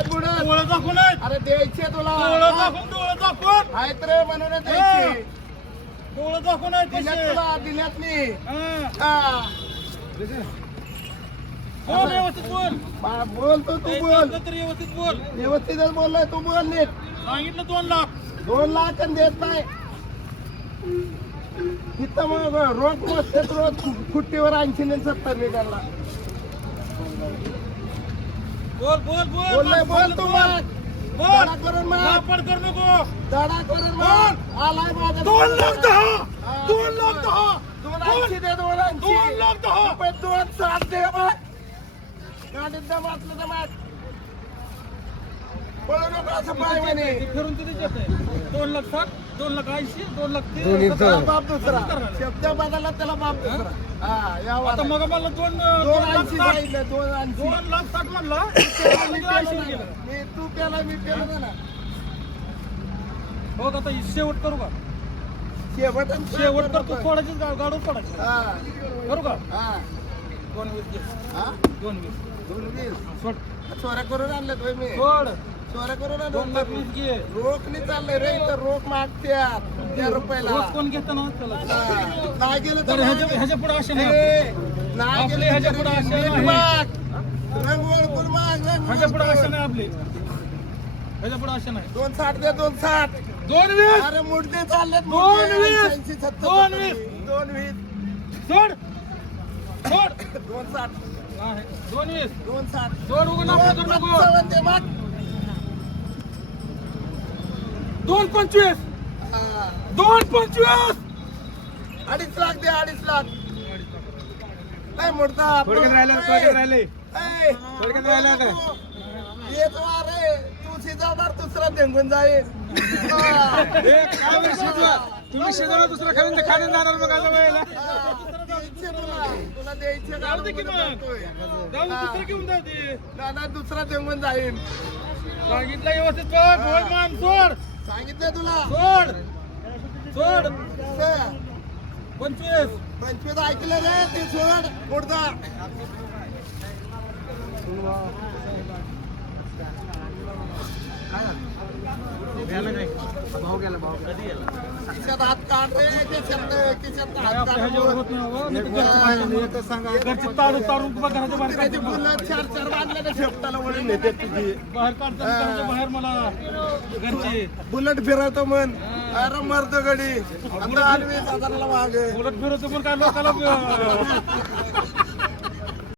काय बुडत डोळं दाखवून आहेत. अरे द्यायचे तुला डोळं दाखवून आहेत रे म्हणून द्यायचे डोळं दाखवून आहेत दिल्यात पैसे. तुला दिल्यात मी हा. बोल व्यवस्थित बोल. बोल तू बोल द्यायचं तरी व्यवस्थित बोल. व्यवस्थितच बोललोय तू बोल नीट सांगितलं 2 लाख. 2 लाख आणि देत नाही इथं मग रोख मस्त रोज खुट्टीवर 80 ने 70 निघाला बोल बोल बोल बोललोय बोल तू मग बोल. दाडा करून मग धापड करू नको. दाडा करून मग आलाय माझा 2 लाख 10. 2 लाख 10. 280 दे 280 2 लाख 10. रुपये 260 दे मग गाडीत दम असलं तर मग पळू नको असं पाय म्हणे फिरून किती देत आहे? 2 लाख 60, 2 लाख 80, 2 लाख 30. त्याला बाप दुसरा शब्द बदलला त्याला बाप दुसरा हा या आता वाला मग मला 2 280 सांगितलं 280 2 लाख 60 म्हणला. मी पेलो नाही. मी तू पेला मी पेलो ना हो आता शेवट करू का? शेवट शेवट कर. तू सोडायचीच गाडून सोडायची हा करू का? हा 220 घे. हा 220 220 सोड. चोऱ्या करून आणलं तुम्ही मी सोड. चोऱ्या करून 2 लाख आणलं 20 घे. रोखनी चाललंय रे इथं रोख मागत्यात त्या रुपयाला रोज कोण घेतं ना त्याला. हा. नाही गेलं तर तर ह्याच्या पुढे असे नाही. ए, नाही आपले गेलं ह्याच्या तरी पुढं असे नीट नाही. माग रंग ओळखून माग रंग ह्याच्या पुढे असे ओळखून. नाही आपले. ह्याच्या पुढे असे नाही. 260 दे 260 220 अरे मुडदे चाललेत 220 220 सोड. सोड. 260 नाही. 220 260 सोड. उगा नापास करू नको. 225 225 2.5 लाख दे 2.5 लाख काय मोडता राहिले. येत रे तू शिजवणार दुसरा देंगून जाईल तुम्ही शेजारा दुसरा खाली खाण्यात जाणार मग आता वेळेला. तुला द्यायचे जाऊ दे की मग. जाऊ दे, दुसरं घेऊन जाऊ दे. ना दुसरा देंगून जाईल सांगितलं व्यवस्थित बघ. होय मान सोड. सांगितलं तुला सोड. सोड. 25 25 ऐकलं रे ते सोड मोडता खिशात हात काढ रे खिशात हात ह्याच्यावर होत नाही हो. नाही तर घरची तारून बघ घराच्या बाहेर त्याची काढतो. बुलेट 4 बांधले ना शेपटाला वळून नेते तुझी बाहेर काढतो घराच्या बाहेर मला घरची बुलेट फिरवतो म्हण अरे मरतो गडी आता 20,000 ला मागे उलट फिरवतो पण काय लोकाला